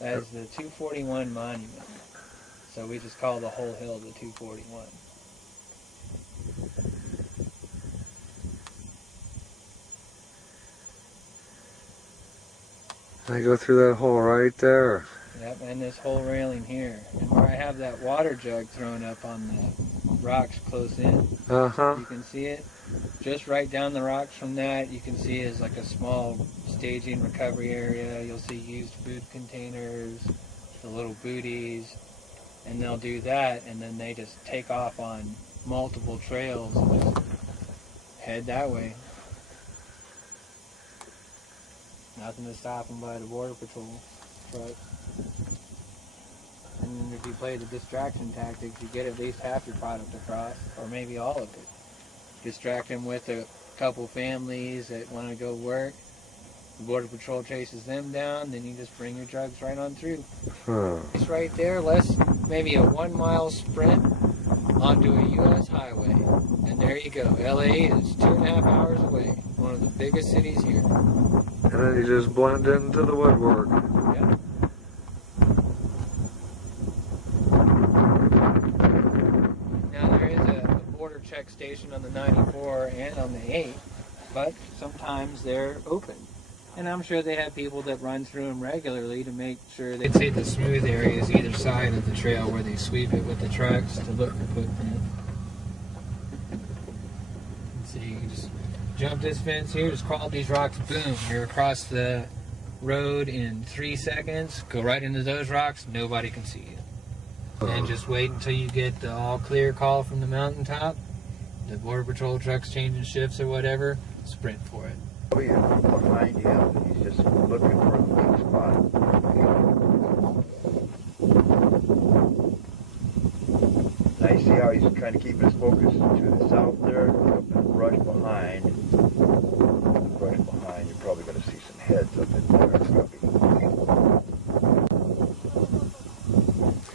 That is the 241 monument. So we just call the whole hill the 241. I go through that hole right there. Yep, and this whole railing here. And where I have that water jug thrown up on the rocks close in, you can see it. Just right down the rocks from that, you can see is like a small staging recovery area. You'll see used food containers, the little booties, and they'll do that, and then they just take off on multiple trails and just head that way. Nothing to stop them by the Border Patrol truck. And if you play the distraction tactics, you get at least half your product across, or maybe all of it. Distract them with a couple families that want to go work. The Border Patrol chases them down, then you just bring your drugs right on through. It's right there, maybe a 1 mile sprint onto a U.S. highway. And there you go. LA is 2.5 hours away. One of the biggest cities here. And then you just blend into the woodwork. Yep. Now there is a border check station on the 94 and on the 8, but sometimes they're open. And I'm sure they have people that run through them regularly to make sure they hit the smooth areas either side of the trail where they sweep it with the trucks to look for footprints. So you can just jump this fence here, just crawl these rocks, boom, you're across the road in 3 seconds, go right into those rocks, nobody can see you. And just wait until you get the all clear call from the mountaintop, the Border Patrol trucks changing shifts or whatever, sprint for it. Oh yeah, behind him, he's just looking for a weak spot. And I see how he's trying to keep his focus to the south there, up in the brush behind. You're probably going to see some heads up in there.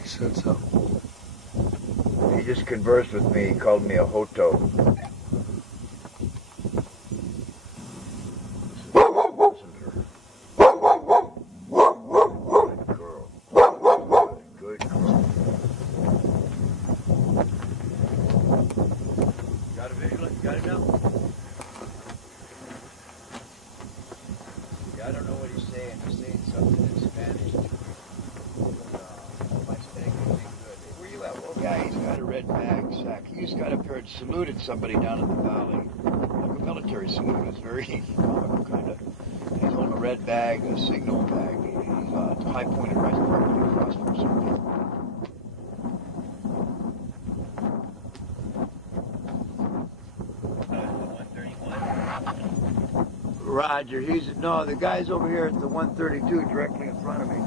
He said so. He just conversed with me, he called me a hoto. Saluted somebody down in the valley, like a military salute. It's very comical, kind of. He's holding a red bag, a signal bag. He's high pointed right perfectly across from something. Roger. No, the guy's over here at the 132 directly in front of me.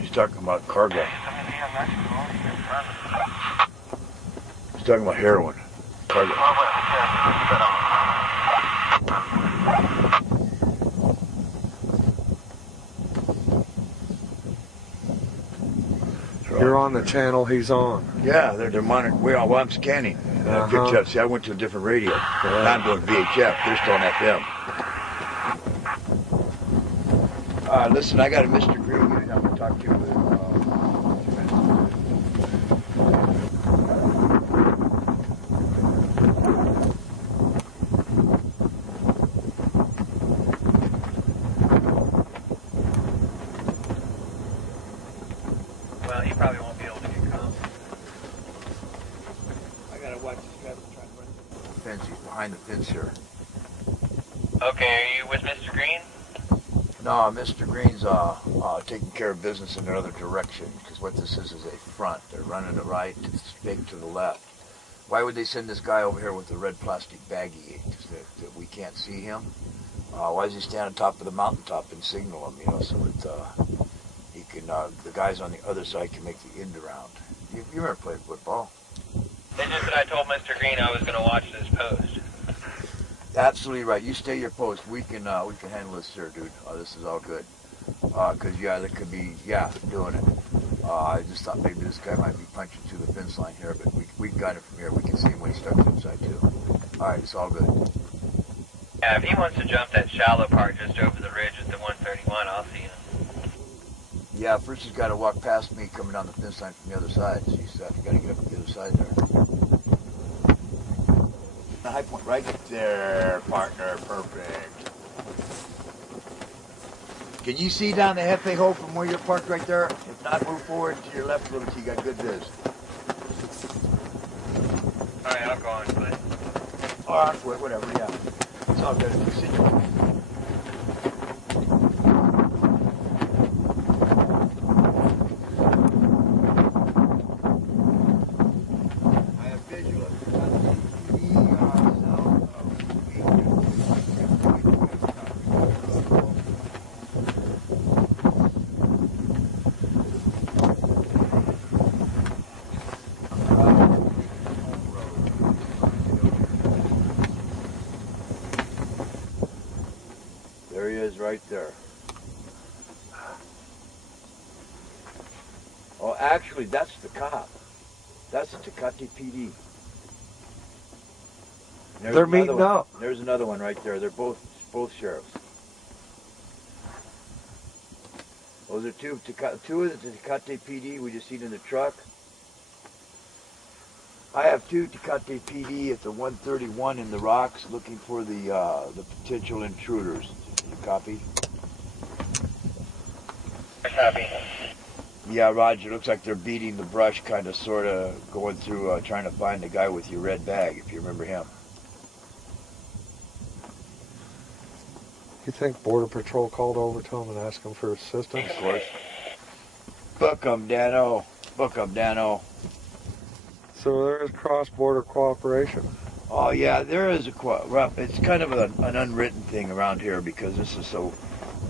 He's talking about cargo. He's talking about heroin. Cargo. You're on the channel he's on. Yeah, they're monitoring. Well, I'm scanning. Picked up. See, I went to a different radio. I'm doing VHF. They're still on FM. Listen, I got a Mr. Green I'm going to talk to you with. Well, he probably won't be able to get calm. I gotta watch this guy trying to run the fence. He's behind the fence here. Okay, are you with Mr. Green? No, Mr. Green's taking care of business in another direction, because what this is a front. They're running to right, big to the left. Why would they send this guy over here with a red plastic baggie that we can't see him? Why does he stand on top of the mountaintop and signal him, so that he can, the guys on the other side can make the end around. You remember playing football? It's just that I told Mr. Green I was going to watch this post. Absolutely right. You stay your post. We can handle this here, dude. This is all good. Because there could be doing it. I just thought maybe this guy might be punching through the fence line here, but we got it from here. We can see him when he steps inside too. All right, it's all good. Yeah, if he wants to jump that shallow part just over the ridge at the 131, I'll see him. Yeah, first he's got to walk past me coming down the fence line from the other side. So he's got to get up the other side there. The high point right there, partner. Perfect. Can you see down the Hefe hole from where you're parked right there? If not, move forward to your left a little so you got good viz. Alright, I'll go on foot. Or on foot, whatever, yeah. It's all good. You sit your There he is right there. Oh, actually, that's the cop. That's the Tecate PD. They're meeting up. There's another one right there. They're both sheriffs. Those are two of the Tecate PD we just seen in the truck. I have two Tecate PD at the 131 in the rocks looking for the potential intruders. You copy? I copy. Yeah, Roger. Looks like they're beating the brush, kind of, sort of, going through, trying to find the guy with your red bag, if you remember him. You think Border Patrol called over to him and asked him for assistance? Of course. Book 'em, Dano. Book 'em, Dano. So there is cross-border cooperation. Oh yeah, there is it's kind of an unwritten thing around here because this is so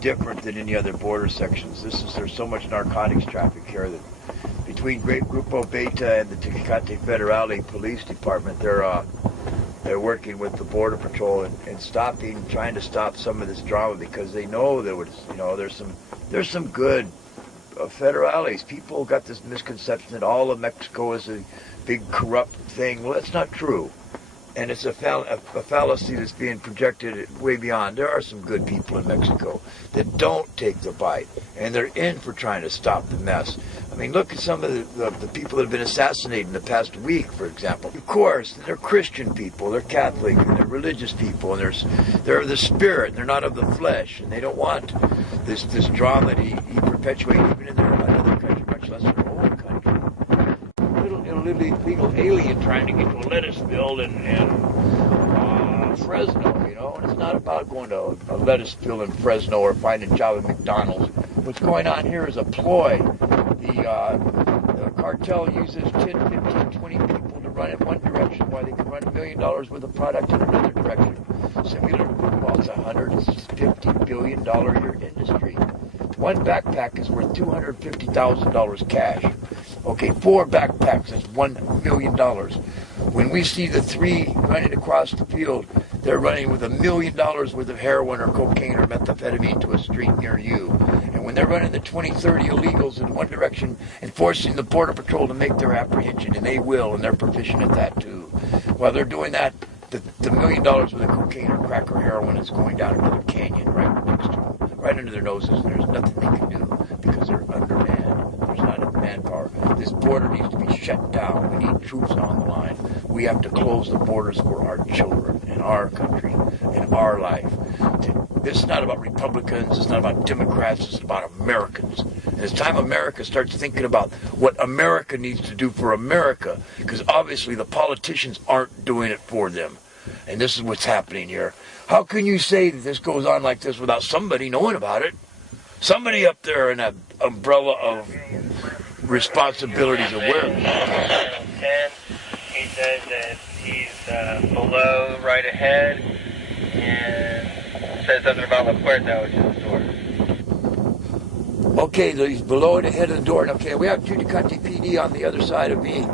different than any other border sections. There's so much narcotics traffic here that between Great Grupo Beta and the Tecate Federale Police Department, they're working with the Border Patrol and trying to stop some of this drama because they know there's some good federales. People got this misconception that all of Mexico is a big corrupt thing. Well, that's not true. And it's a fallacy that's being projected way beyond. There are some good people in Mexico that don't take the bite, and they're in for trying to stop the mess. I mean, look at some of the people that have been assassinated in the past week, for example. Of course, they're Christian people, they're Catholic, and they're religious people, and they're of the spirit, they're not of the flesh, and they don't want this drama to be perpetuated even in another country, much less their own country. Illegal alien trying to get to a lettuce field in Fresno, you know, and it's not about going to a lettuce field in Fresno or finding a job at McDonald's. What's going on here is a ploy. The cartel uses 10, 15, 20 people to run in one direction while they can run $1 million worth of product in another direction. Similar to football, it's a $150 billion a year industry. One backpack is worth $250,000 cash. Okay, 4 backpacks is $1 million. When we see the 3 running across the field, they're running with $1 million worth of heroin or cocaine or methamphetamine to a street near you. And when they're running the 20, 30 illegals in one direction and forcing the Border Patrol to make their apprehension, and they will, and they're proficient at that too. While they're doing that, the $1 million worth of cocaine or crack or heroin is going down another canyon right next to them, right under their noses, and there's nothing they can do because they're undermanned. There's not enough manpower. This border needs to be shut down. We need troops on the line. We have to close the borders for our children and our country and our life. This is not about Republicans. It's not about Democrats. It's about Americans. And it's time America starts thinking about what America needs to do for America, because obviously the politicians aren't doing it for them. And this is what's happening here. How can you say that this goes on like this without somebody knowing about it? Somebody up there in that umbrella of responsibilities aware of it. He says that he's below right ahead and says something about La Puerta, which is the door. Okay, so he's below it ahead of the door. Okay, we have Tecate PD on the other side of me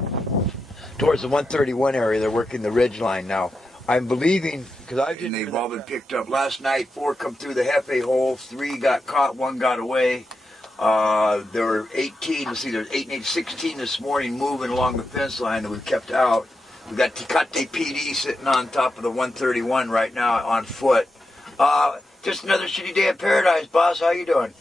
towards the 131 area. They're working the ridge line now. I'm believing, because they've all been picked up. Last night, 4 come through the Hefe hole, 3 got caught, 1 got away. There were 18, let's see, there's 8 and 8, 16 this morning moving along the fence line that we've kept out. We've got Tecate PD sitting on top of the 131 right now on foot. Just another shitty day of paradise, boss. How you doing?